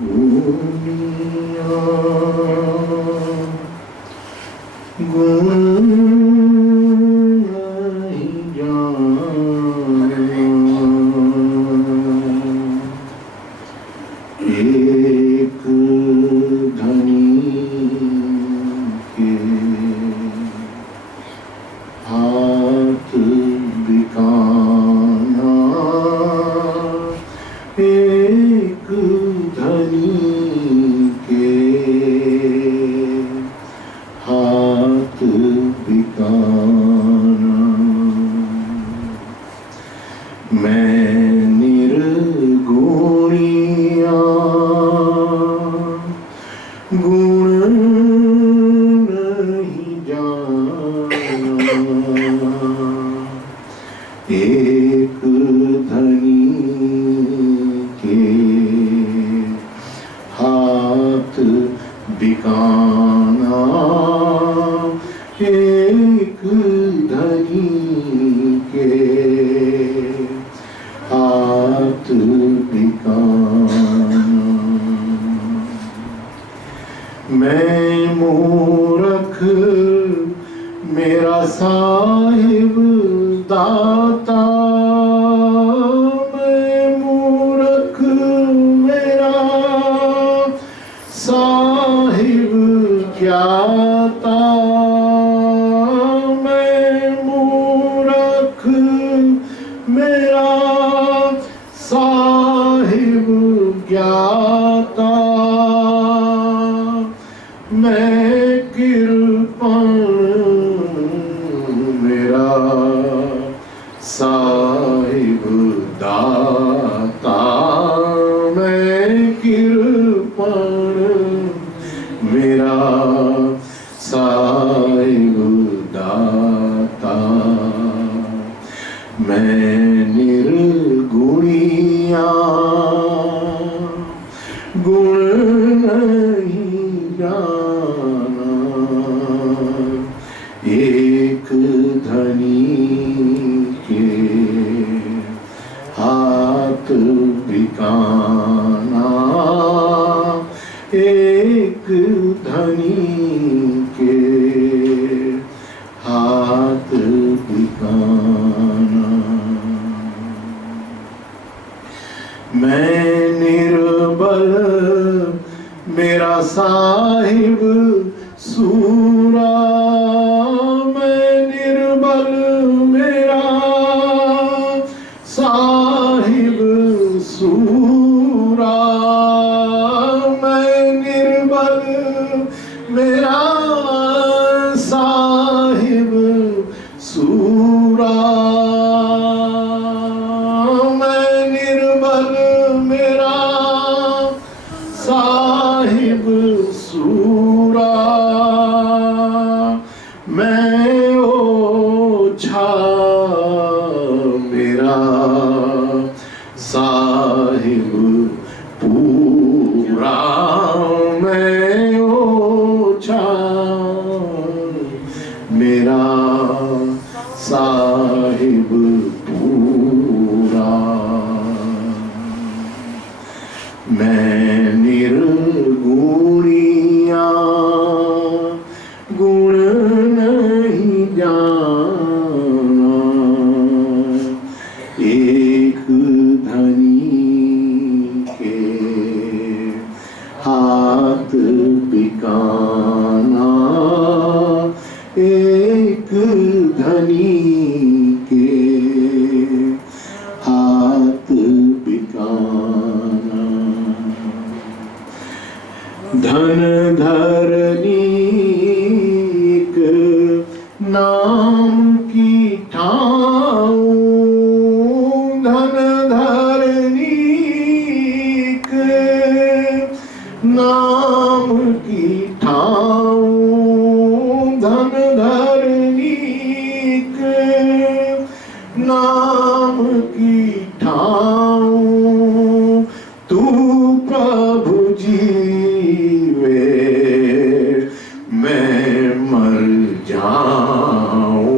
गुनिया गुण नहीं जाना, एक धनी के हाथ बिकाना, एक धनी के हाथ बिकाना। मैं निर्गुणिया गुण नहीं जाना, एक धनी के हाथ बिकाना, एक धनी के हाथ बिकाना। मैं मूर्ख मेरा साहिब दाता, मैं मूर्ख मेरा साहिब ज्ञाता, मैं मूर्ख मेरा साहिब ज्ञाता, मैं कृपण मेरा साहिब दाता, मैं कृपण मेरा साहिब दाता। मैं निर्गुणिया गुण नहीं जाना, एक धनी के हाथ बिकाना, एक धनी के हाथ बिकाना। मैं निर्बल मेरा साहिब सूरा, मैं निर्बल मेरा साहिब सूरा, मैं निर्बल मेरा साहिब सूरा, मैं निर्बल मेरा साहिब सूरा, मैं ओछा मेरा साहिब पूरा, मैं ओछा मेरा साहिब पूरा। मैं निर्गुणिया गुण नहीं जाना, एक धनी के हाथ बिकाना, एक धनी के हाथ बिकाना। धन धरनीक नाम की ठाऊं, धन धरनीक नाम की ठाऊं, धन धरनीक नाम की ठाऊं, तू प्रभु जीवे मैं मर जाऊं,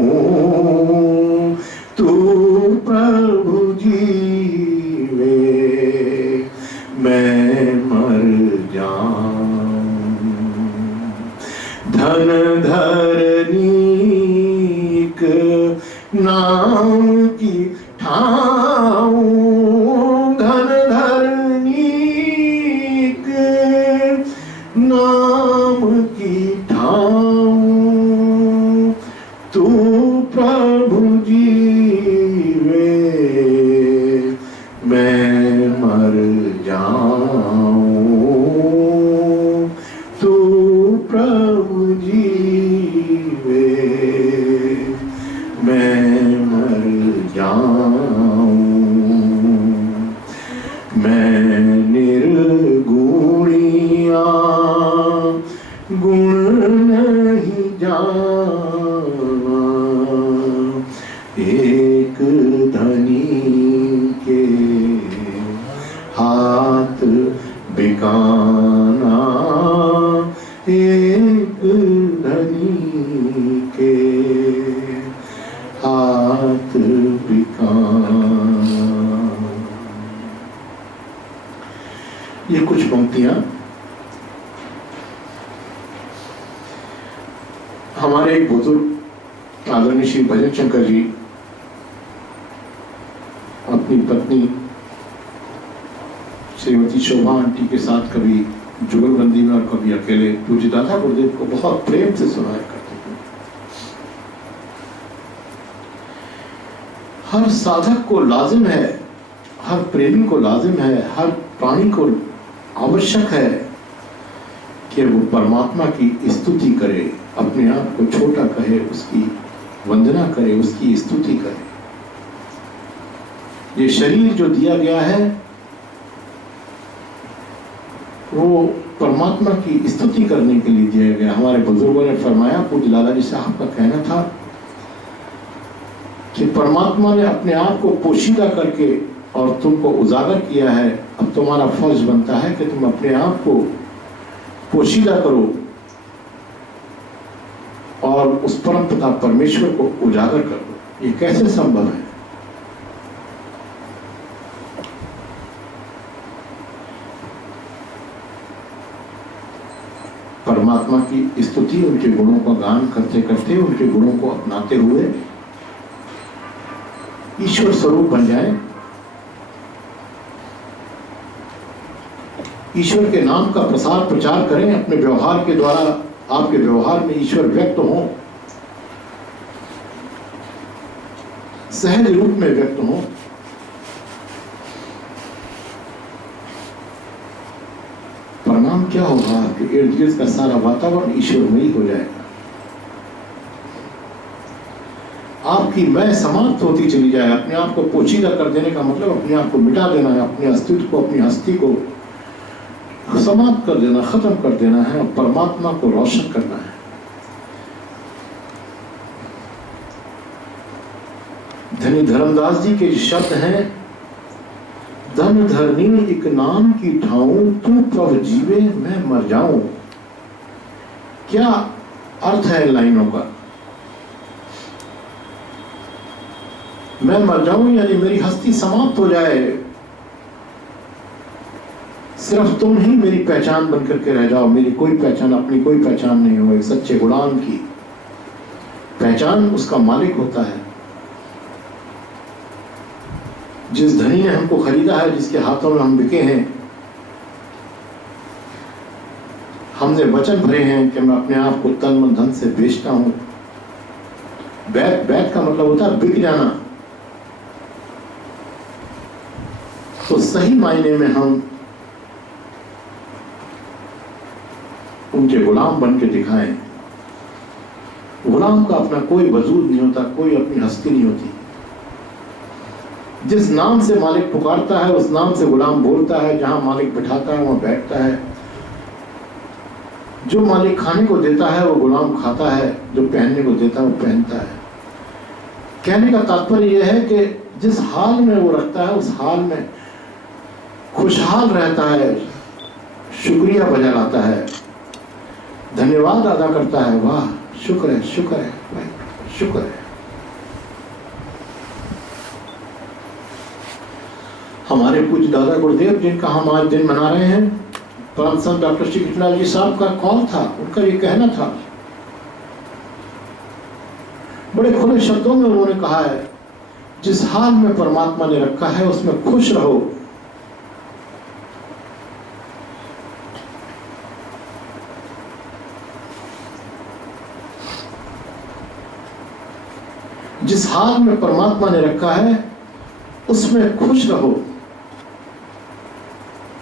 तू प्रभु जीवे मैं मर नाम की ठाऊं घन धरनी के, नाम की ठाऊं तू प्रभु जीवे मैं मर जाऊं, तू प्रभु जीवे मैं मर जाऊं। मैं निर्गुणिया गुण नहीं जाना, एक धनी के हाथ बिकाना, एक धनी के हाथ बिकाना। ये कुछ पंक्तियां हमारे एक बुजुर्ग आदरणीय श्री भजन शंकर जी अपनी पत्नी श्रीमती शोभा आंटी के साथ कभी जुगलबंदी में और कभी अकेले पूज्य दादा गुरुदेव को बहुत प्रेम से सुनाया करते थे। हर साधक को लाजिम है, हर प्रेमी को लाजिम है, हर प्राणी को आवश्यक है कि वो परमात्मा की स्तुति करे, अपने आप को छोटा कहे, उसकी वंदना करे, उसकी स्तुति करे। ये शरीर जो दिया गया है वो परमात्मा की स्तुति करने के लिए दिया गया। हमारे बुजुर्गों ने फरमाया, पूज्य दादाजी साहब का कहना था कि परमात्मा ने अपने आप को पोशीदा करके और तुमको उजागर किया है। अब तुम्हारा फर्ज बनता है कि तुम अपने आप को पोशीदा करो और उस परम पिता परमेश्वर को उजागर करो। ये कैसे संभव है? परमात्मा की स्तुति, उनके गुणों का गान करते करते, उनके गुणों को अपनाते हुए ईश्वर स्वरूप बन जाए, ईश्वर के नाम का प्रसार प्रचार करें, अपने व्यवहार के द्वारा आपके व्यवहार में ईश्वर व्यक्त हो, सहज रूप में व्यक्त हो। परिणाम क्या होगा कि इर्द गिर्द का सारा वातावरण ईश्वरमयी हो जाएगा। आपकी मैं समाप्त होती चली जाए। अपने आप को पोशीदा कर देने का मतलब अपने आप को मिटा देना है, अपने अस्तित्व को, अपनी हस्ती को समाप्त कर देना, खत्म कर देना है और परमात्मा को रोशन करना है। धनी धर्मदास जी के शब्द हैं, धन धरनी एक नाम की ठाऊं तू प्रभु जीवे मैं मर जाऊं। क्या अर्थ है इन लाइनों का? मैं मर जाऊं यानी मेरी हस्ती समाप्त हो जाए, सिर्फ तुम ही मेरी पहचान बनकर के रह जाओ, मेरी कोई पहचान, अपनी कोई पहचान नहीं हो। एक सच्चे गुलाम की पहचान उसका मालिक होता है। जिस धनी ने हमको खरीदा है, जिसके हाथों में हम बिके हैं, हमने वचन भरे हैं कि मैं अपने आप को तन मन धन से बेचता हूं। बैत का मतलब होता है बिक जाना। तो सही मायने में हम उनके गुलाम बन के दिखाएं। गुलाम का अपना कोई वजूद नहीं होता, कोई अपनी हस्ती नहीं होती। जिस नाम से मालिक पुकारता है उस नाम से गुलाम बोलता है। जहां मालिक बिठाता है वहां बैठता है। जो मालिक खाने को देता है वो गुलाम खाता है, जो पहनने को देता है वो पहनता है। कहने का तात्पर्य यह है कि जिस हाल में वो रखता है उस हाल में खुशहाल रहता है, शुक्रिया बजा लाता है, धन्यवाद अदा करता है। वाह, शुक्र है, शुक्र है भाई, शुक्र है। हमारे पूज्य दादा गुरुदेव जिनका हम आज दिन मना रहे हैं, परम संत डॉक्टर श्री कृष्णलाल जी साहब का कौन था? उनका ये कहना था, बड़े खुले शब्दों में उन्होंने कहा है जिस हाल में परमात्मा ने रखा है उसमें खुश रहो। जिस हाल में परमात्मा ने रखा है उसमें खुश रहो।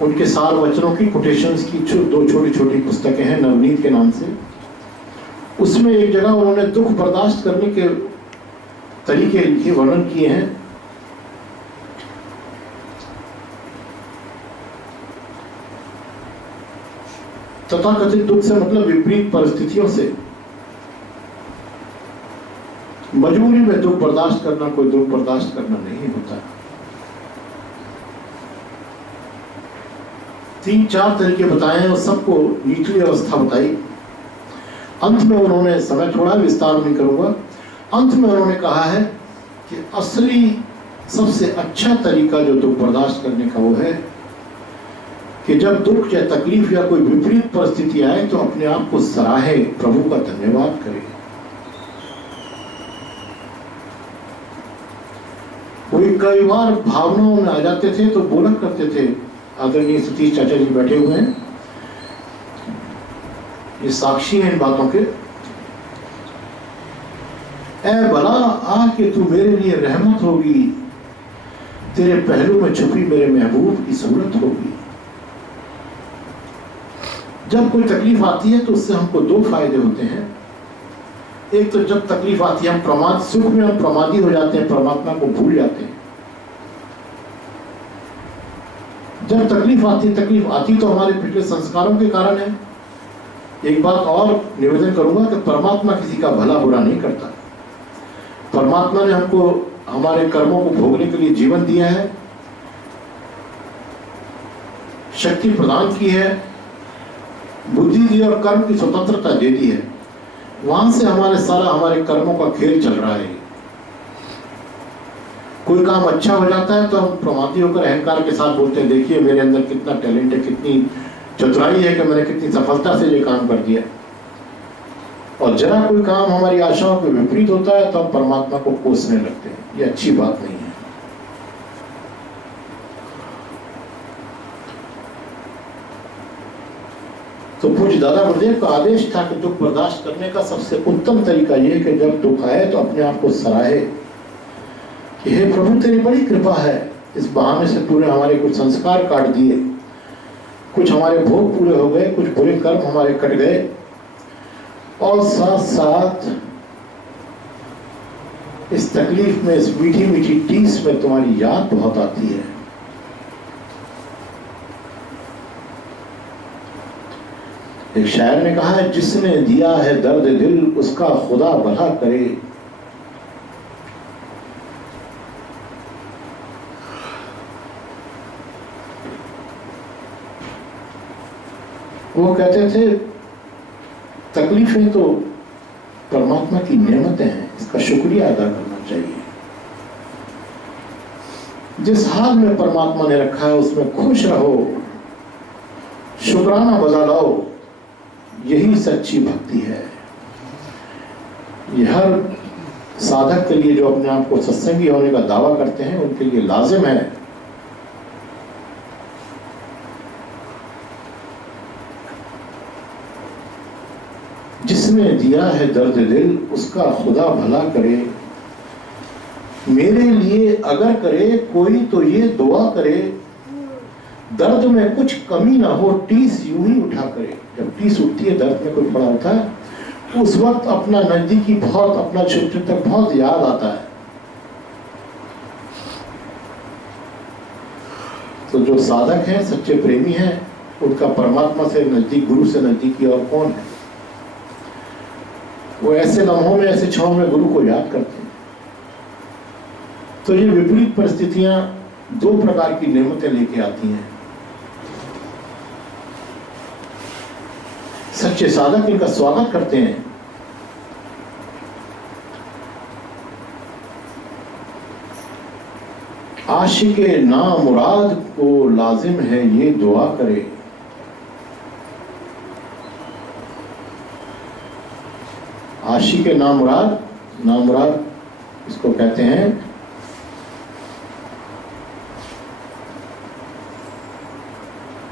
उनके सार वचनों की कोटेशंस की दो छोटी छोटी पुस्तकें हैं नवनीत के नाम से। उसमें एक जगह उन्होंने दुख बर्दाश्त करने के तरीके लिखे, वर्णन किए हैं। तथाकथित दुख से मतलब विपरीत परिस्थितियों से, मजबूरी में दुख बर्दाश्त करना कोई दुख बर्दाश्त करना नहीं होता। 3-4 तरीके बताए हैं और सबको निचली अवस्था बताई। अंत में उन्होंने, समय थोड़ा विस्तार नहीं करूंगा, अंत में उन्होंने कहा है कि असली सबसे अच्छा तरीका जो दुख बर्दाश्त करने का वो है कि जब दुख या तकलीफ या कोई विपरीत परिस्थिति आए तो अपने आप को सराहे, प्रभु का धन्यवाद करे। कोई कई बार भावनाओं में आ जाते थे तो बोला करते थे, आदरणीय सतीश चाचा जी बैठे हुए हैं, ये साक्षी हैं इन बातों के। ऐ भला आ के तू मेरे लिए रहमत होगी, तेरे पहलू में छुपी मेरे महबूब की सूरत होगी। जब कोई तकलीफ आती है तो उससे हमको 2 फायदे होते हैं। एक तो जब तकलीफ आती है हम प्रमाद, सुख में हम प्रमादी हो जाते हैं, परमात्मा को भूल जाते हैं। जब तकलीफ आती तो हमारे पिछले संस्कारों के कारण है। एक बात और निवेदन करूंगा कि परमात्मा किसी का भला बुरा नहीं करता। परमात्मा ने हमको हमारे कर्मों को भोगने के लिए जीवन दिया है, शक्ति प्रदान की है, बुद्धि दी और कर्म की स्वतंत्रता दे दी है। वहां से हमारे कर्मों का खेल चल रहा है। कोई काम अच्छा हो जाता है तो हम प्रमादी होकर अहंकार के साथ बोलते हैं, देखिए मेरे अंदर कितना टैलेंट है, कितनी चतुराई है कि मैंने कितनी सफलता से ये काम कर दिया। और जरा कोई काम हमारी आशाओं के विपरीत होता है तो हम परमात्मा को कोसने लगते हैं। ये अच्छी बात नहीं है। तो पूज्य दादा गुरुदेव का आदेश था कि दुख बर्दाश्त करने का सबसे उत्तम तरीका यह कि जब दुख आए तो अपने आप को सराहे कि हे प्रभु तेरी बड़ी कृपा है, इस बहाने से तूने हमारे कुछ संस्कार काट दिए, कुछ हमारे भोग पूरे हो गए, कुछ बुरे कर्म हमारे कट गए, और साथ साथ इस तकलीफ में, इस मीठी मीठी टीस में तुम्हारी याद बहुत आती है। एक शायर ने कहा है, जिसने दिया है दर्द दिल उसका खुदा भला करे। वो कहते थे तकलीफें तो परमात्मा की नेमतें हैं, इसका शुक्रिया अदा करना चाहिए। जिस हाल में परमात्मा ने रखा है उसमें खुश रहो, शुक्राना बजा लाओ, यही सच्ची भक्ति है। यह हर साधक के लिए, जो अपने आप को सत्संगी होने का दावा करते हैं, उनके लिए लाजिम है। जिसने दिया है दर्द दिल उसका खुदा भला करे। मेरे लिए अगर करे कोई तो ये दुआ करे, दर्द में कुछ कमी ना हो टीस यूं ही उठा करे। जब टीस उठती है, दर्द में कोई पड़ा होता है, उस वक्त अपना नजदीकी बहुत, अपना चिंतक बहुत याद आता है। तो जो साधक हैं, सच्चे प्रेमी हैं, उनका परमात्मा से नजदीक, गुरु से नजदीकी और कौन है। वो ऐसे लम्हों में, ऐसे क्षणों में गुरु को याद करते हैं। तो ये विपरीत परिस्थितियां 2 प्रकार की नेमतें लेके आती हैं। सच्चे साधक इनका स्वागत करते हैं। आशिके नामुराद को लाजिम है ये दुआ करे। आशिके नामुराद, नामुराद इसको कहते हैं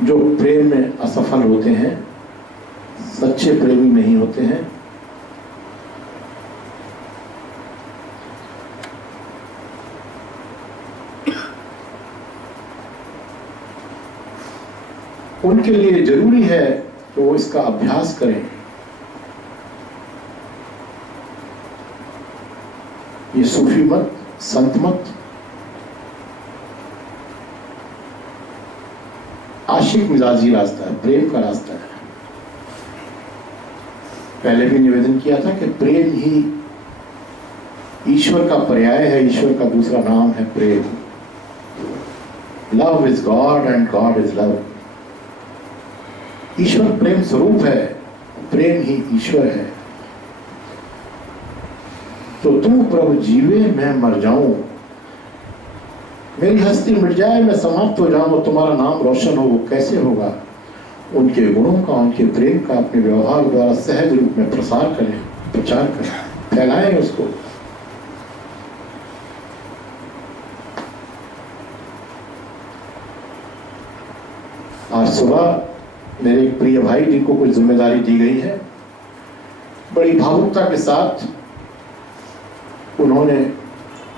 जो प्रेम में असफल होते हैं, सच्चे प्रेमी नहीं होते हैं। उनके लिए जरूरी है कि वो इसका अभ्यास करें। ये सूफी मत, संत मत, आशिक मिजाजी रास्ता है, प्रेम का रास्ता है। पहले भी निवेदन किया था कि प्रेम ही ईश्वर का पर्याय है, ईश्वर का दूसरा नाम है प्रेम। Love is God and God is love. ईश्वर प्रेम स्वरूप है, प्रेम ही ईश्वर है। तो तू प्रभु जीवे मैं मर जाऊं, मेरी हस्ती मिट जाए, मैं समाप्त हो जाऊं, तुम्हारा नाम रोशन हो। वो कैसे होगा? उनके गुणों का, उनके प्रेम का अपने व्यवहार द्वारा सहज रूप में प्रसार करें, प्रचार करें, फैलाएं उसको। आज सुबह मेरे एक प्रिय भाई जिनको कुछ जिम्मेदारी दी गई है, बड़ी भावुकता के साथ उन्होंने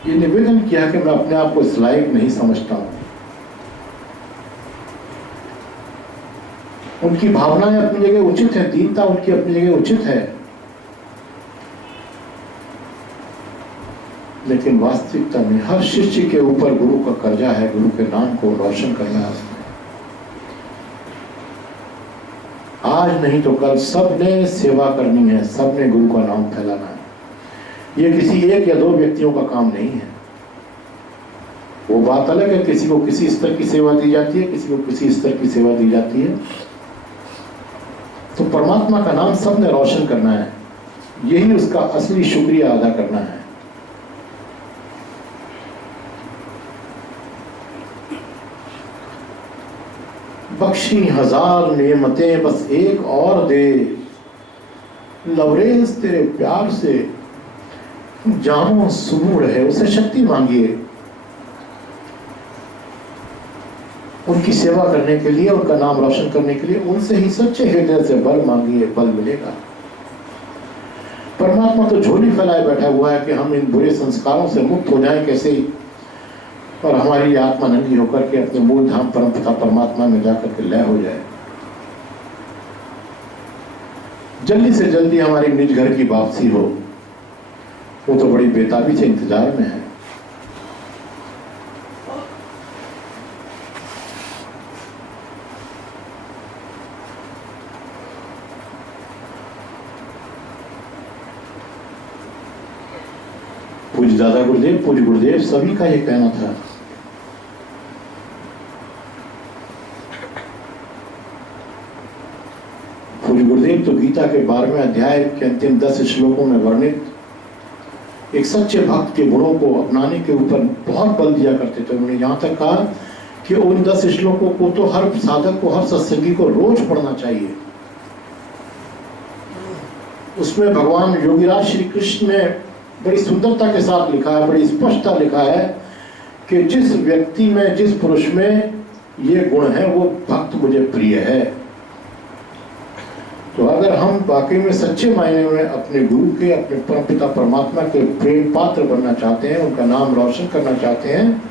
ये निवेदन किया कि मैं अपने आप को इस लायक नहीं समझता हूं। उनकी भावनाएं अपनी जगह उचित है, दीनता उनकी अपनी जगह उचित है, लेकिन वास्तविकता में हर शिष्य के ऊपर गुरु का कर्जा है, गुरु के नाम को रोशन करना है उसने। आज नहीं तो कल सबने सेवा करनी है, सबने गुरु का नाम फैलाना है। ये किसी एक या दो व्यक्तियों का काम नहीं है। वो बात अलग है, किसी को किसी स्तर की सेवा दी जाती है, किसी को किसी स्तर की सेवा दी जाती है। तो परमात्मा का नाम सबने रोशन करना है, यही उसका असली शुक्रिया अदा करना है। बख्शी हजार नेमतें बस एक और दे, लवरेज तेरे प्यार से जानो सुबूर है। उसे शक्ति मांगिए, उनकी सेवा करने के लिए, उनका नाम रोशन करने के लिए उनसे ही सच्चे हृदय से बल मांगिए, बल मिलेगा। परमात्मा तो झोली फैलाए बैठा हुआ है कि हम इन बुरे संस्कारों से मुक्त हो जाएं कैसे, और हमारी आत्मा नंगी होकर के अपने मूल धाम परम पिता परमात्मा में जाकर के लय हो जाए। जल्दी से जल्दी हमारी निज घर की वापसी हो, वो तो बड़ी बेताबी से इंतजार में है। पूज्य दादा गुरुदेव, पूज्य गुरुदेव सभी का ये कहना था। पूज्य गुरुदेव तो गीता के 12वें अध्याय के अंतिम 10 श्लोकों में वर्णित एक सच्चे भक्त के गुणों को अपनाने के ऊपर बहुत बल दिया करते थे। उन्होंने यहाँ तक कहा कि उन 10 श्लोकों को तो हर साधक को, हर सत्संगी को रोज पढ़ना चाहिए। उसमें भगवान योगीराज श्री कृष्ण ने बड़ी सुंदरता के साथ लिखा है, बड़ी स्पष्टता लिखा है कि जिस व्यक्ति में, जिस पुरुष में ये गुण है वो भक्त मुझे प्रिय है। तो अगर हम वाकई में सच्चे मायने में अपने गुरु के, अपने परमपिता परमात्मा के प्रेम पात्र बनना चाहते हैं, उनका नाम रोशन करना चाहते हैं,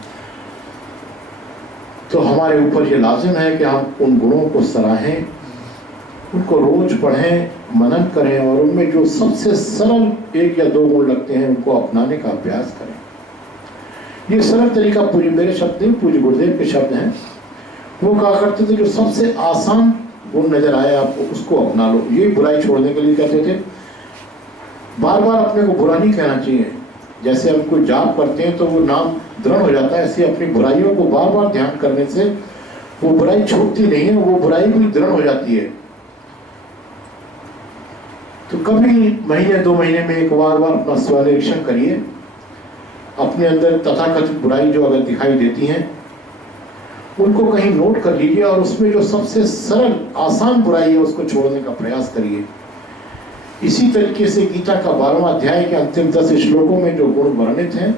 तो हमारे ऊपर ये लाजिम है कि हम उन गुणों को सराहें, उनको रोज पढ़ें, मनन करें, और उनमें जो सबसे सरल 1 या 2 गुण लगते हैं उनको अपनाने का अभ्यास करें। ये सरल तरीका पूरी मेरे शब्द नहीं, पूज्य गुरुदेव के शब्द हैं। वो कहा करते थे जो सबसे आसान गुण नजर आए आपको उसको अपना लो। ये बुराई छोड़ने के लिए कहते थे। बार बार अपने को बुरा नहीं कहना चाहिए। जैसे हम कोई जाप करते हैं तो वो नाम दृढ़ हो जाता है, ऐसे अपनी बुराइयों को बार बार ध्यान करने से वो बुराई छूटती नहीं है, वो बुराई भी दृढ़ हो जाती है। तो कभी महीने 2 महीने में एक बार अपना स्वनिरीक्षण करिए, अपने अंदर तथाकथित बुराई जो अगर दिखाई देती हैं उनको कहीं नोट कर लीजिए, और उसमें जो सबसे सरल आसान बुराई है उसको छोड़ने का प्रयास करिए। इसी तरीके से गीता का 12वां अध्याय के अंतिम 10 श्लोकों में जो गुण वर्णित हैं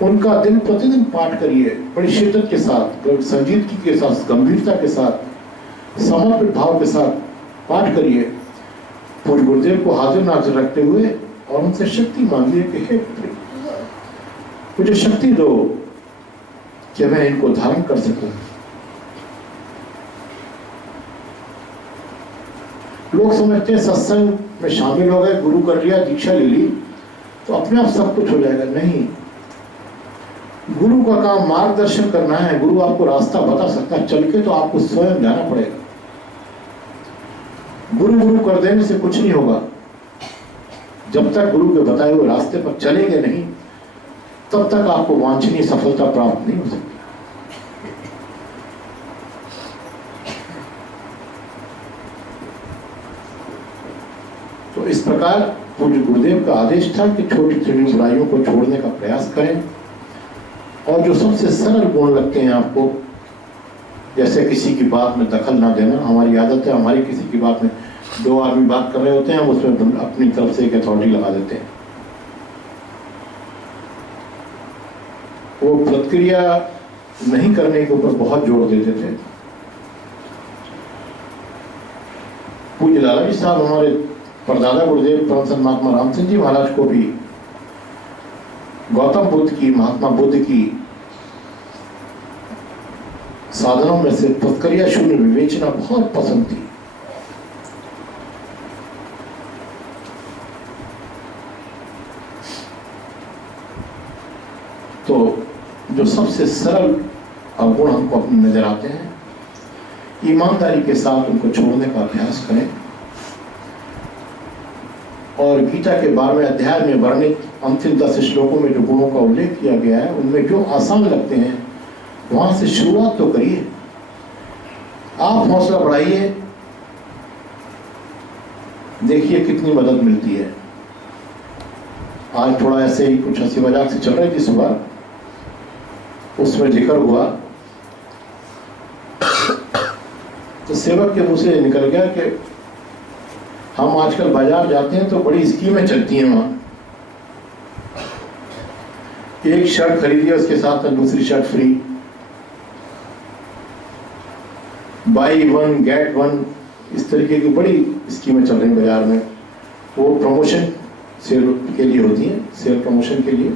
उनका दिन प्रतिदिन पाठ करिए, बड़ी शिद्दत के साथ, संजीदगी के साथ, गंभीरता के साथ, समर्पित भाव के साथ पाठ करिए। पूज्य गुरुदेव को हाजिर नाजिर रखते हुए और उनसे शक्ति मांगिए कि हे मुझे शक्ति दो कि मैं इनको धारण कर सकूं। लोग समझते हैं सत्संग में शामिल हो गए, गुरु कर लिया, दीक्षा ले ली तो अपने आप सब कुछ हो जाएगा। नहीं, गुरु का काम मार्गदर्शन करना है। गुरु आपको रास्ता बता सकता है, चल के तो आपको स्वयं जाना पड़ेगा। गुरु गुरु कर देने से कुछ नहीं होगा। जब तक गुरु के बताए हुए रास्ते पर चलेंगे नहीं, तब तक आपको वांछनीय सफलता प्राप्त नहीं हो सकती। तो इस प्रकार पूज्य गुरुदेव का आदेश था कि छोटी छोटी बुराइयों को छोड़ने का प्रयास करें, और जो सबसे सरल गुण लगते हैं आपको, जैसे किसी की बात में दखल ना देना। हमारी आदत है, हमारी किसी की बात में दो आदमी बात कर रहे होते हैं, हम उसमें अपनी तरफ से एक अथॉरिटी लगा देते हैं। वो प्रतिक्रिया नहीं करने के ऊपर बहुत जोर देते थे। पूज्य लाला जी साहब हमारे परदादा गुरुदेव परम संत महात्मा रामचंद्र जी महाराज को भी गौतम बुद्ध की, महात्मा बुद्ध की साधनों में से प्रतिक्रिया शून्य विवेचना बहुत पसंद थी। तो जो सबसे सरल अवगुण हमको अपने नजर आते हैं, ईमानदारी के साथ उनको छोड़ने का अभ्यास करें। और गीता के 12वें अध्याय में वर्णित अंतिम 10 श्लोकों में जो गुणों का उल्लेख किया गया है, उनमें जो आसान लगते हैं वहां से शुरुआत तो करिए। आप हौसला बढ़ाइए, देखिए कितनी मदद मिलती है। आज थोड़ा ऐसे ही कुछ हंसी मजाक से चल रही थी सुबह, उसमें जिक्र हुआ तो सेवक के मुंह से निकल गया कि हम आजकल बाजार जाते हैं तो बड़ी स्कीमें चलती हैं। वहां एक शर्ट खरीदिए, उसके साथ में दूसरी shirt free, by one get one, इस तरीके की बड़ी स्कीमें चल रही बाजार में। वो प्रमोशन सेल के लिए होती हैं, सेल प्रमोशन के लिए।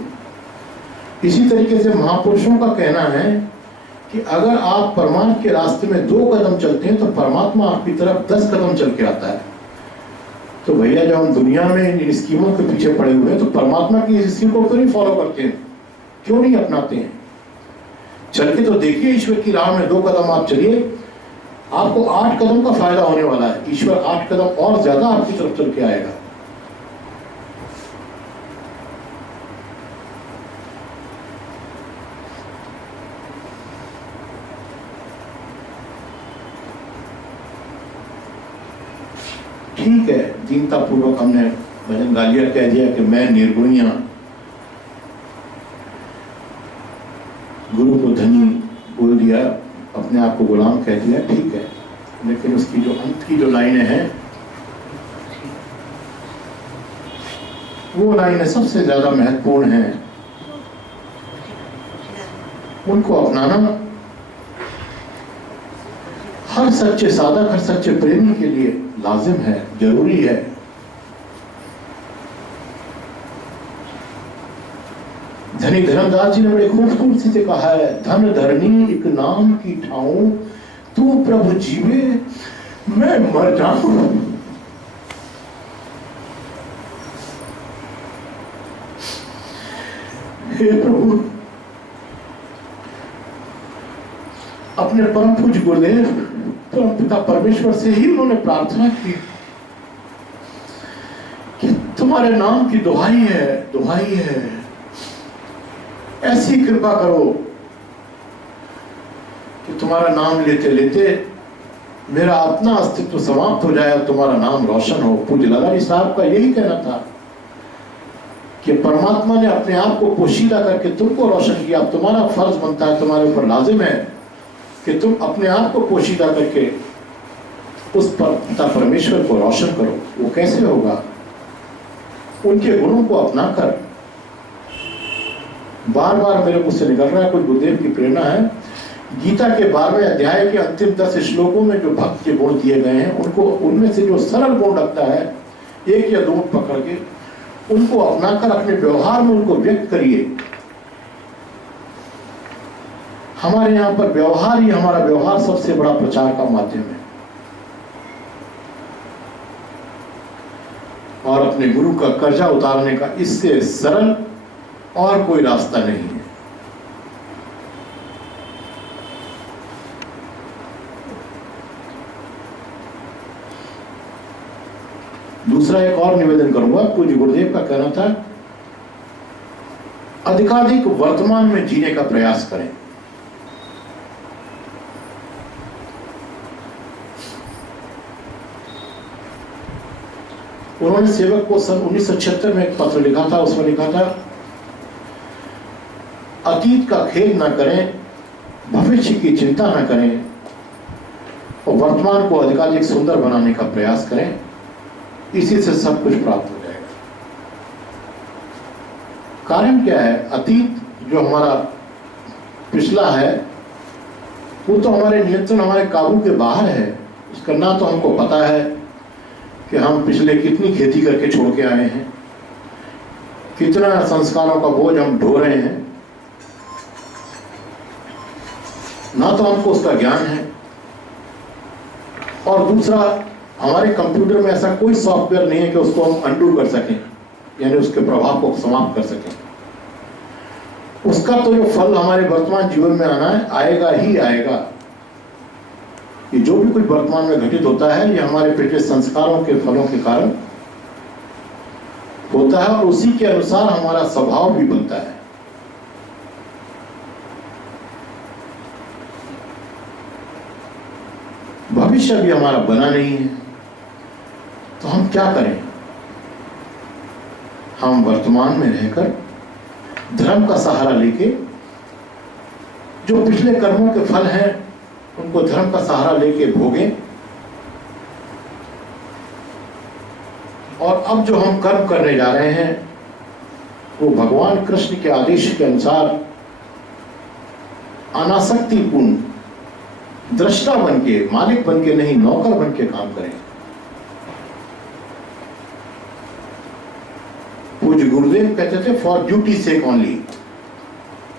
इसी तरीके से महापुरुषों का कहना है कि अगर आप परमात्मा के रास्ते में 2 कदम चलते हैं तो परमात्मा आपकी तरफ 10 कदम चल के आता है। तो भैया जब हम दुनिया में इन स्कीमों के पीछे पड़े हुए हैं तो परमात्मा की इस स्कीम को क्यों नहीं फॉलो करते हैं, क्यों नहीं अपनाते हैं? चल के तो देखिए, ईश्वर की राह में 2 कदम आप चलिए, आपको 8 कदम का फायदा होने वाला है। ईश्वर 8 कदम और ज्यादा आपकी तरफ चल के आएगा। ठीक है, दीनता पूर्वक हमने भजन गा लिया, कह दिया कि मैं निर्गुणिया, गुरु को धनी बोल दिया, अपने आप को गुलाम कह दिया, ठीक है। लेकिन उसकी जो अंत की जो लाइनें हैं, वो लाइनें सबसे ज्यादा महत्वपूर्ण हैं। उनको अपनाना हर सच्चे साधक, हर सच्चे प्रेमी के लिए लाजिम है, जरूरी है। धनी धर्मदास जी ने बड़े खूबसूरती से कहा है, धन धरनी एक नाम की ठाऊं, तू प्रभु जीवे मैं मर जाऊं। हे प्रभु, अपने परम पूज्य गुरुदेव परम पिता परमेश्वर से ही उन्होंने प्रार्थना की कि तुम्हारे नाम की दुहाई है, दुहाई है, ऐसी कृपा करो कि तुम्हारा नाम लेते लेते मेरा अपना अस्तित्व समाप्त हो जाए और तुम्हारा नाम रोशन हो। पूज्य लाला जी साहब का यही कहना था कि परमात्मा ने अपने आप को पोशीदा करके तुमको रोशन किया। तुम्हारा फर्ज बनता है, तुम्हारे ऊपर लाजिम है कि तुम अपने आप को पोशीदा करके उस पिता परमेश्वर को रोशन करो। वो कैसे होगा? उनके गुणों को अपनाकर, बार बार मेरे मुंह से निकल रहा है, कोई गुरुदेव की प्रेरणा है। गीता के 12वें अध्याय के अंतिम 10 श्लोकों में जो भक्त के गुण दिए गए हैं, उनको उनमें से जो सरल गुण रखता है, एक या दो पकड़ के उनको अपनाकर अपने व्यवहार में उनको व्यक्त करिए। हमारे यहाँ पर व्यवहार ही, हमारा व्यवहार सबसे बड़ा प्रचार का माध्यम है, और अपने गुरु का कर्जा उतारने का इससे सरल और कोई रास्ता नहीं है। दूसरा एक और निवेदन करूंगा। पूज्य गुरुदेव का कहना था, अधिकाधिक वर्तमान में जीने का प्रयास करें। उन्होंने सेवक को सन 1976 में एक पत्र लिखा था, उसमें लिखा था, अतीत का खेद ना करें, भविष्य की चिंता ना करें, और वर्तमान को अधिकाधिक सुंदर बनाने का प्रयास करें, इसी से सब कुछ प्राप्त हो जाएगा। कारण क्या है? अतीत जो हमारा पिछला है, वो तो हमारे नियंत्रण, हमारे काबू के बाहर है। उसका ना तो हमको पता है कि हम पिछले कितनी खेती करके छोड़ के आए हैं, कितना संस्कारों का बोझ हम ढो रहे हैं, ना तो हमको उसका ज्ञान है। और दूसरा, हमारे कंप्यूटर में ऐसा कोई सॉफ्टवेयर नहीं है कि उसको हम अनडू कर सकें, यानी उसके प्रभाव को समाप्त कर सकें। उसका तो जो फल हमारे वर्तमान जीवन में आना है, आएगा ही आएगा। ये जो भी कुछ वर्तमान में घटित होता है, ये हमारे पिछले संस्कारों के फलों के कारण होता है, और उसी के अनुसार हमारा स्वभाव भी बनता है। भविष्य भी हमारा बना नहीं है, तो हम क्या करें? हम वर्तमान में रहकर धर्म का सहारा लेके, जो पिछले कर्मों के फल हैं उनको धर्म का सहारा लेके भोगें, और अब जो हम कर्म करने जा रहे हैं वो भगवान कृष्ण के आदेश के अनुसार अनासक्तिपूर्ण दृष्टा बन के, मालिक बन के नहीं, नौकर बन के काम करें। पूज्य गुरुदेव कहते थे, फॉर ड्यूटी सेक ओनली,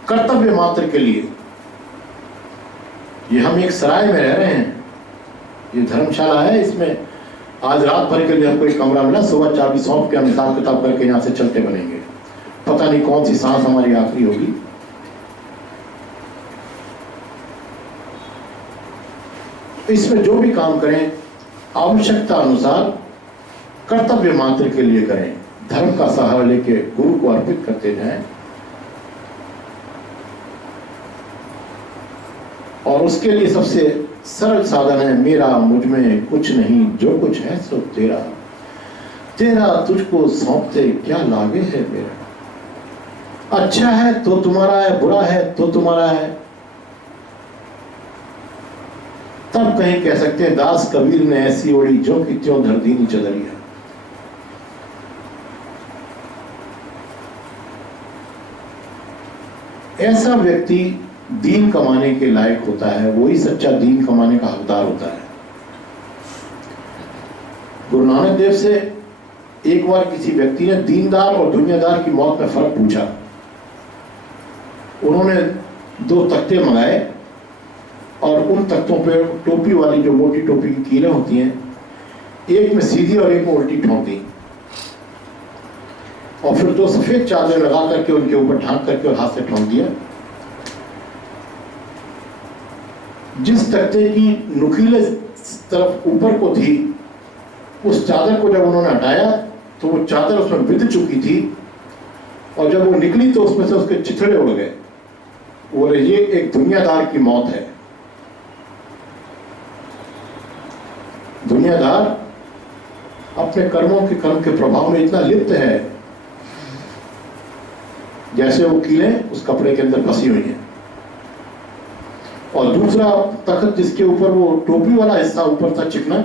कर्तव्य मात्र के लिए। ये हम एक सराय में रह रहे हैं, ये धर्मशाला है, इसमें आज रात भर के लिए हमको एक कमरा मिला, सुबह चाबी सौंप के हम हिसाब किताब करके यहाँ से चलते बनेंगे। पता नहीं कौन सी सांस हमारी आखिरी होगी। इसमें जो भी काम करें, आवश्यकता अनुसार कर्तव्य मात्र के लिए करें, धर्म का सहारा लेके गुरु को अर्पित करते जाएं, और उसके लिए सबसे सरल साधन है, मेरा मुझ में कुछ नहीं, जो कुछ है सो तेरा, तेरा तुझको सौंपते क्या लागे है मेरा। अच्छा है तो तुम्हारा है, बुरा है तो तुम्हारा है। तब कहीं कह सकते हैं, दास कबीर ने ऐसी ओढ़ी जो कि त्यों धर दीनी चदरिया। ऐसा व्यक्ति दीन कमाने के लायक होता है, वही सच्चा दीन कमाने का हकदार होता है। गुरु नानक देव से एक बार किसी व्यक्ति ने दीनदार और दुनियादार की मौत में फर्क पूछा। उन्होंने 2 तख्ते मंगाए, और उन तख्तों पे टोपी वाली, जो मोटी टोपी की कीलें होती हैं, एक में सीधी और एक में उल्टी ठोक दी, और फिर 2 सफेद चादर लगा करके उनके ऊपर ढांक करके और हाथ से ठोक दिया। जिस तख्ते की नुकीले तरफ ऊपर को थी, उस चादर को जब उन्होंने हटाया तो वो चादर उसमें बिध चुकी थी, और जब वो निकली तो उसमें से उसके चिथड़े उड़ गए। बोले, ये एक दुनियादार की मौत है। दुनियादार अपने कर्मों के कर्म के प्रभाव में इतना लिप्त है, जैसे वो कीलें उस कपड़े के अंदर फंसी हुई हैं। और दूसरा तख्त जिसके ऊपर वो टोपी वाला हिस्सा ऊपर था चिकना,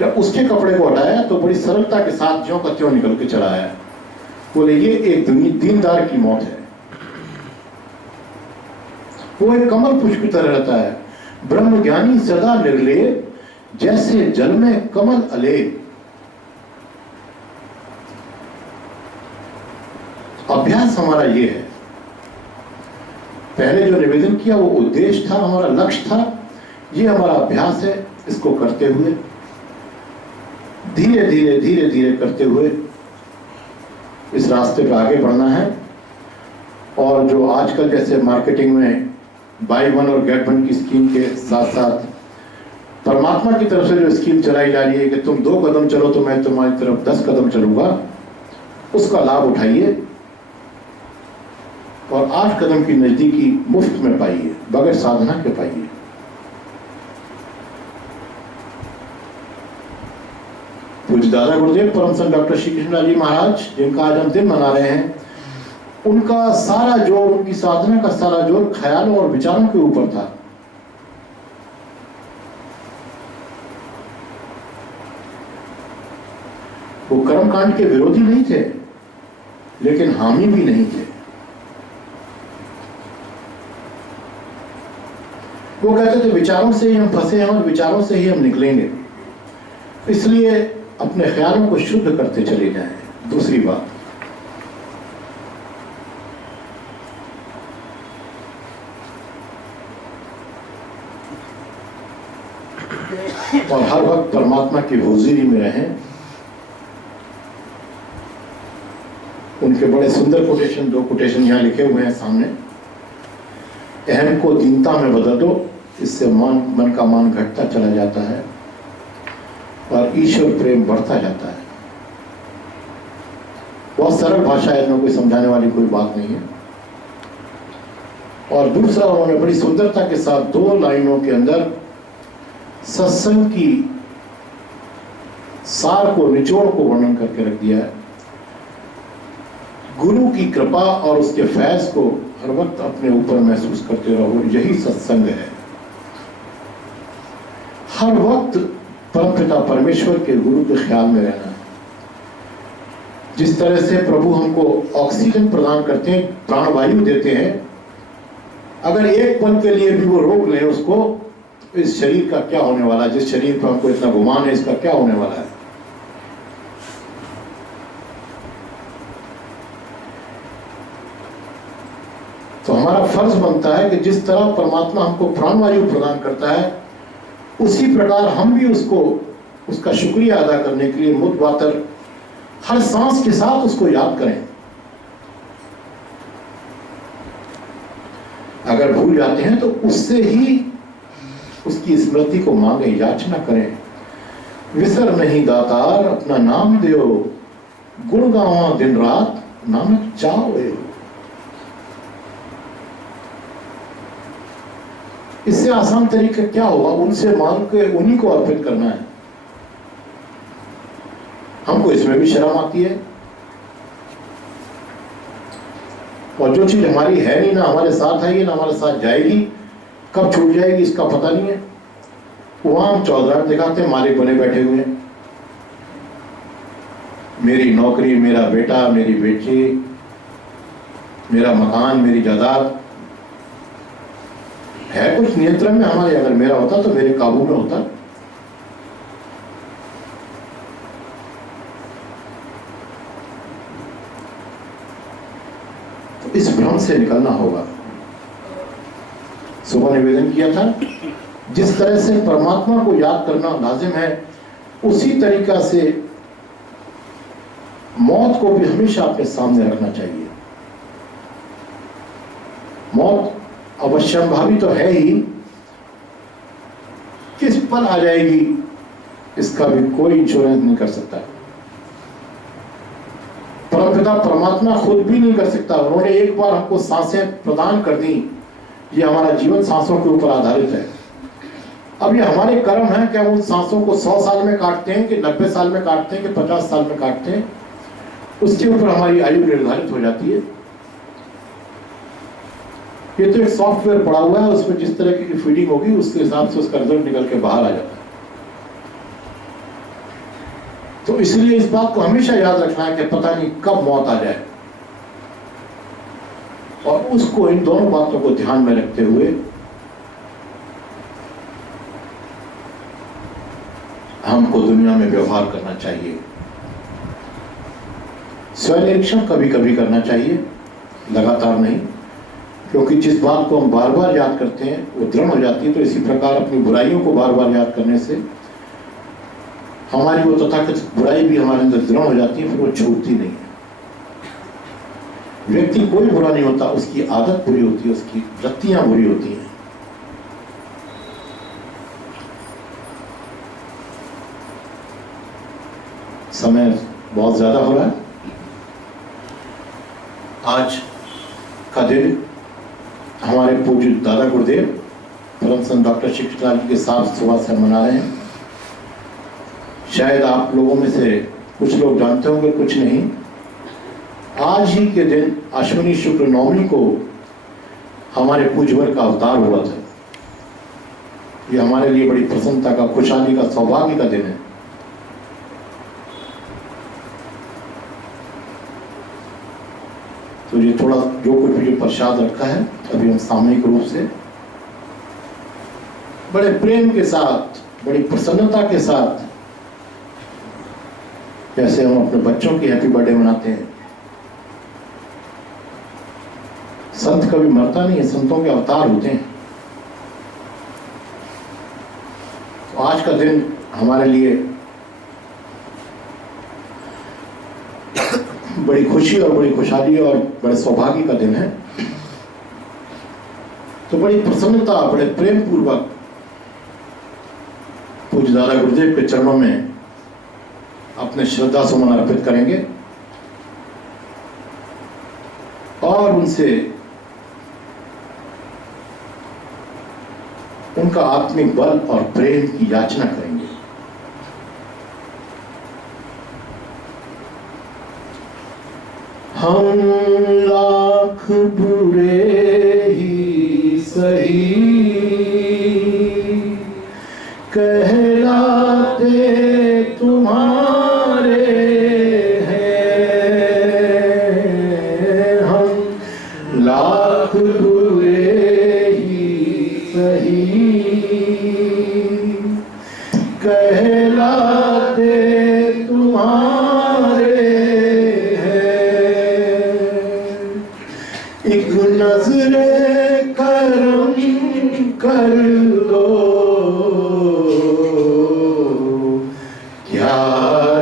जब उसके कपड़े को हटाया तो बड़ी सरलता के साथ ज्यों का त्यों निकल के चला आया। बोले ये एक दीनदार की मौत है। वो एक कमल पुष्प की तरह रहता है, ब्रह्मज्ञानी सदा निर्लेप, जैसे जल में कमल अलेप। अभ्यास हमारा ये है। पहले जो निवेदन किया वो उद्देश्य था, हमारा लक्ष्य था, ये हमारा अभ्यास है। इसको करते हुए धीरे धीरे धीरे धीरे करते हुए इस रास्ते पर आगे बढ़ना है। और जो आजकल जैसे मार्केटिंग में बाय वन और गेट वन की स्कीम के साथ साथ परमात्मा की तरफ से जो स्कीम चलाई जा रही है कि तुम 2 कदम चलो तो मैं तुम्हारी तरफ 10 कदम चलूंगा, उसका लाभ उठाइए और 8 कदम की नजदीकी मुफ्त में पाइए, बगैर साधना के पाइए। पूज्य दादा गुरुदेव परम संत डॉक्टर श्री कृष्णदास जी महाराज, जिनका आज हम दिन मना रहे हैं, उनका सारा जोर, उनकी साधना का सारा जोर ख्यालों और विचारों के ऊपर था। वो कर्मकांड के विरोधी नहीं थे, लेकिन हामी भी नहीं थे। वो कहते थे विचारों से ही हम फंसे हैं और विचारों से ही हम निकलेंगे, इसलिए अपने ख्यालों को शुद्ध करते चले जाएं। दूसरी बात, और हर वक्त परमात्मा की हुजूरी में रहें। उनके बड़े सुंदर कोटेशन, 2 कोटेशन यहाँ लिखे हुए हैं सामने। अहम को दीनता में बदल दो, इससे मन का मान घटता चला जाता है और ईश्वर प्रेम बढ़ता जाता है। बहुत सरल भाषा है, इसमें कोई समझाने वाली कोई बात नहीं है। और दूसरा, उन्होंने बड़ी सुंदरता के साथ 2 लाइनों के अंदर सत्संग की सार को, निचोड़ को वर्णन करके रख दिया है। गुरु की कृपा और उसके फैज को हर वक्त अपने ऊपर महसूस करते रहो, यही सत्संग है। हर वक्त परमपिता परमेश्वर के गुरु के ख्याल में रहना है। जिस तरह से प्रभु हमको ऑक्सीजन प्रदान करते हैं, प्राणवायु देते हैं, अगर एक पल के लिए भी वो रोक लें उसको, इस शरीर का क्या होने वाला है? जिस शरीर पर हमको इतना गुमान है, इसका क्या होने वाला है? तो हमारा फर्ज बनता है कि जिस तरह परमात्मा हमको प्राणवायु प्रदान करता है, उसी प्रकार हम भी उसको, उसका शुक्रिया अदा करने के लिए मुद्बातर हर सांस के साथ उसको याद करें। अगर भूल जाते हैं तो उससे ही उसकी स्मृति को मांगे, याचना करें। विसर नहीं दातार अपना नाम दियो, गुण गावा दिन रात नानक चाओ। इससे आसान तरीका क्या होगा? उनसे मांग के उन्हीं को अर्पित करना है। हमको इसमें भी शर्म आती है, और जो चीज हमारी है नहीं, ना हमारे साथ आएगी ना हमारे साथ जाएगी, कब छूट जाएगी इसका पता नहीं है। वहां हम चौधराट दिखाते हैं, मालिक बने बैठे हुए हैं। मेरी नौकरी, मेरा बेटा, मेरी बेटी, मेरा मकान, मेरी जायदाद है कुछ नियंत्रण में हमारे। अगर मेरा होता तो मेरे काबू में होता। तो इस भ्रम से निकलना होगा। सुबह निवेदन किया था, जिस तरह से परमात्मा को याद करना लाजिम है, उसी तरीका से मौत को भी हमेशा अपने सामने रखना चाहिए। मौत अवश्यंभावी तो है ही, किस पल आ जाएगी इसका भी कोई इंश्योरेंस नहीं कर सकता। परमपिता परमात्मा खुद भी नहीं कर सकता। उन्होंने एक बार हमको सांसें प्रदान कर दी, ये हमारा जीवन सांसों के ऊपर आधारित है। अब ये हमारे कर्म हैं कि हम उन सांसों को 100 साल में काटते हैं कि 90 साल में काटते हैं कि 50 साल में काटते हैं, उसके ऊपर हमारी आयु निर्धारित हो जाती है। ये तो एक सॉफ्टवेयर पड़ा हुआ है, उसमें जिस तरह की फीडिंग होगी उसके हिसाब से उसका रिजल्ट निकल के बाहर आ जाता है। तो इसलिए इस बात को हमेशा याद रखना है कि पता नहीं कब मौत आ जाए, और उसको, इन दोनों बातों को ध्यान में रखते हुए हमको दुनिया में व्यवहार करना चाहिए। स्वनिरीक्षण कभी कभी करना चाहिए, लगातार नहीं, क्योंकि जिस बात को हम बार बार याद करते हैं वो दृढ़ हो जाती है। तो इसी प्रकार अपनी बुराइयों को बार बार याद करने से हमारी वो तथाकथित बुराई भी हमारे अंदर दृढ़ हो जाती है, फिर वो छूटती नहीं है। व्यक्ति कोई बुरा नहीं होता, उसकी आदत बुरी होती है, उसकी वृत्तियां बुरी होती हैं। समय बहुत ज्यादा हो रहा है। आज का दिन हमारे पूज्य दादा गुरुदेव परम संत डॉक्टर शिक्षितलाल जी के साथ सुबह से मना रहे हैं। शायद आप लोगों में से कुछ लोग जानते होंगे, कुछ नहीं। आज ही के दिन अश्विनी शुक्ल नवमी को हमारे पूज्यवर का अवतार हुआ था। ये हमारे लिए बड़ी प्रसन्नता का, खुशहाली का, सौभाग्य का दिन है। तो ये थोड़ा जो कुछ भी प्रसाद रखा है अभी हम सामूहिक रूप से बड़े प्रेम के साथ, बड़ी प्रसन्नता के साथ, जैसे हम अपने बच्चों की हैप्पी बर्थडे मनाते हैं। संत कभी मरता नहीं है, संतों के अवतार होते हैं। तो आज का दिन हमारे लिए बड़ी खुशी और बड़ी खुशहाली और बड़े सौभाग्य का दिन है। तो बड़ी प्रसन्नता, बड़े प्रेम पूर्वक पूज्य दादा गुरुदेव के चरणों में अपने श्रद्धा सुमन अर्पित करेंगे और उनसे उनका आत्मिक बल और प्रेम की याचना करेंगे। हम लाख बुरे ही सही कहलाते तुम्हारे हैं, हम लाख बुरे ही सही कहलाते तुम्हारे हैं, एक नजरे करम कर दो, क्या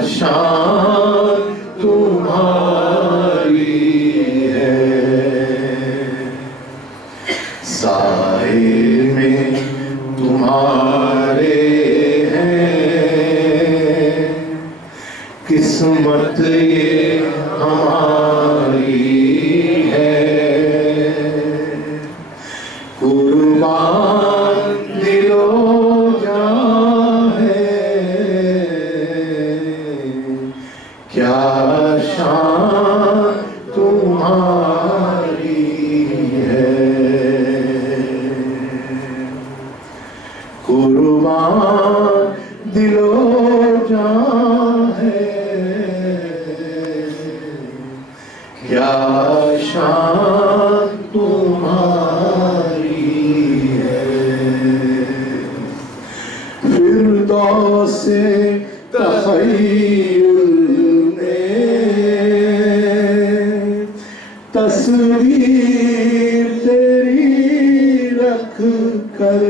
शान तुम्हारी है, साए में तुम्हारे हैं, किस्मत ये हमारी है, कुर्बान दिलो जान है, क्या शान तुम्हारी है, कुर्बान दिलो जान है, क्या शान तुम्हारी है, फिरदौसे तख़य्युल में तस्वीर तेरी रख कर,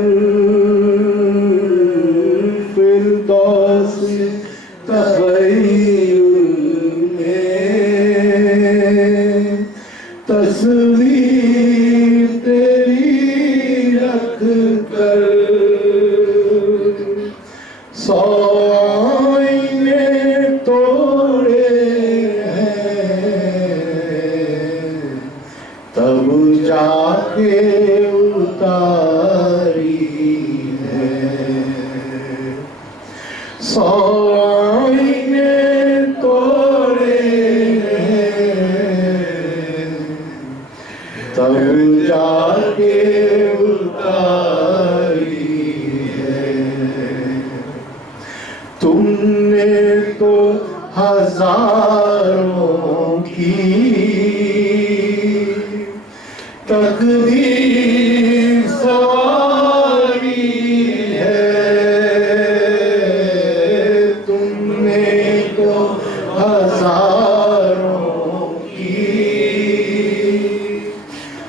फिरदौसे तख़य्युल में तस्वीर तेरी रख कर, सौ आईने तोड़े हैं, तब जाके उतारी है, सौ आईने तोड़े हैं, तब जाके उतारी है, तुमने तो हजारों की तकदीर सवारी है, तुमने तो हजारों की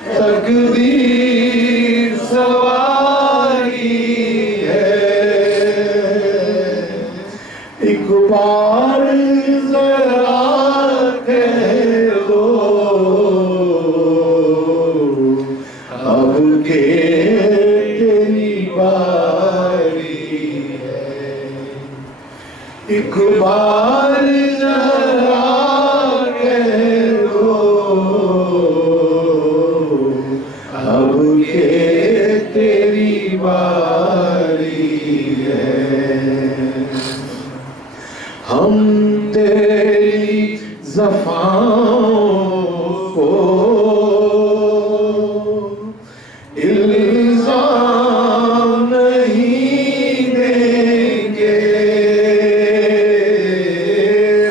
तकदीर सवारी है। एक बार जरा कह दो अब के तेरी बारी है। एक बार जरा कह दो अब के तेरी बारी है। हम तेरी ज़फ़ाओं को इल्ज़ाम नहीं देंगे,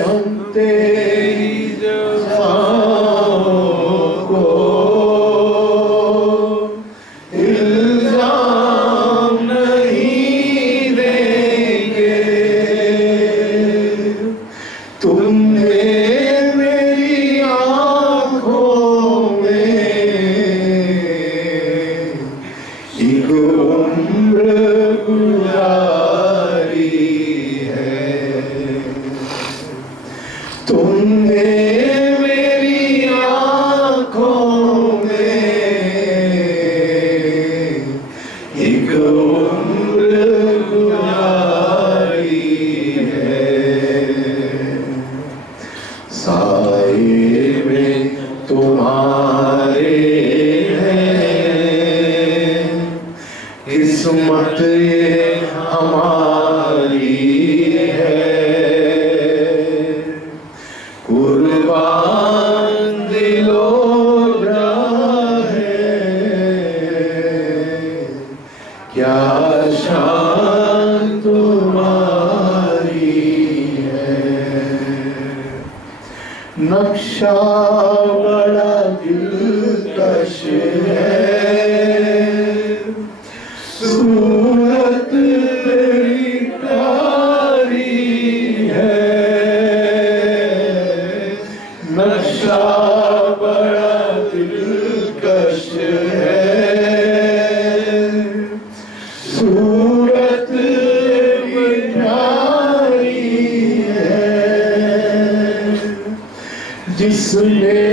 हम तेरी ज़फ़ाओं को इल्ज़ाम नहीं देंगे। तुमने मेरी आँखों में एक उम्र गुजारी है, तुमने मेरी आँखों में एक उम्र गुजारी है। साए में तुम्हारे हैं, किस्मत ये हमारी है। कुर्बान दिलो जान है, क्या शान तुम्हारी है। नक्शा बड़ा दिलकश है, सूरत तेरी प्यारी है। नक्शा बड़ा दिलकश है, सूरत तेरी प्यारी है। जिसने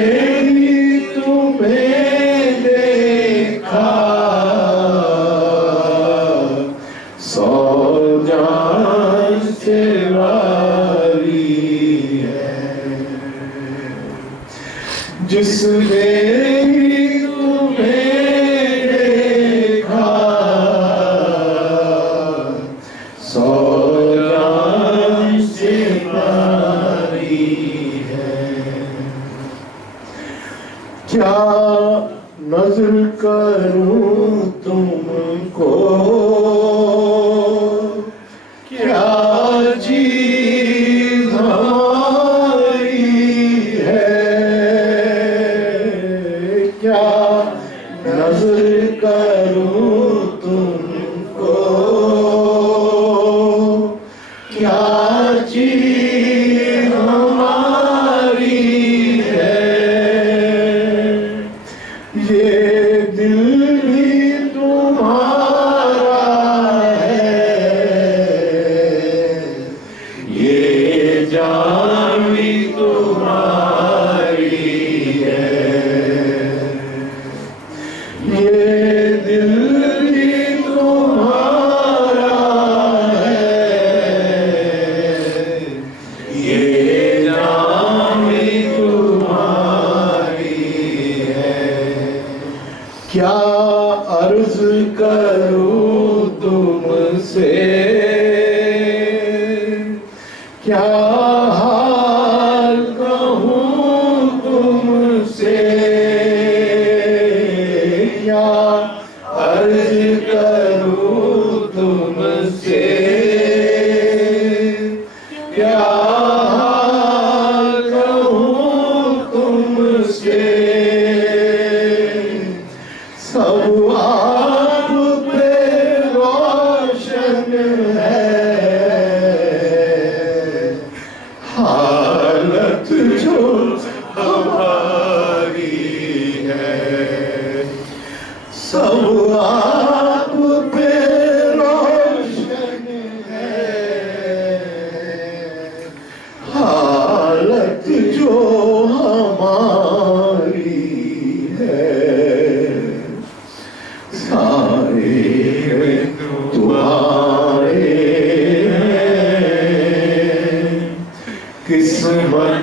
भी तुम्हें देखा सौ जान से वारी है। जिसने भी तुम्हें देखा सौ जान से वारी है। क्या नज़र करूं तुमको, क्या चीज़ हमारी है। क्या नज़र करूं तुमको, क्या चीज़ हमारी है। ये दिल भी तुम्हारा है,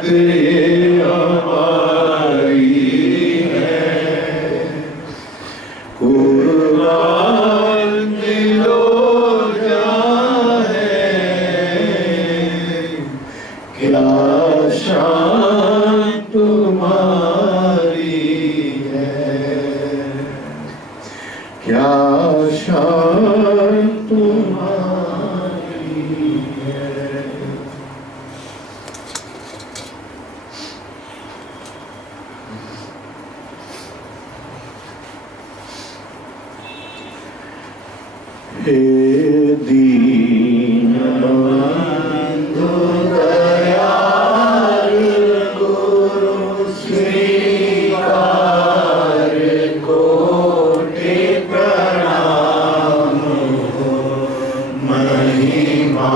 ये हमारी है, कुर्बान दिलो जाए, क्या शान तुम्हारी है, क्या शान तुम्हारी है। हे दीनबंधु दयाल गुरु स्वीकार कोटि प्रणाम, महिमा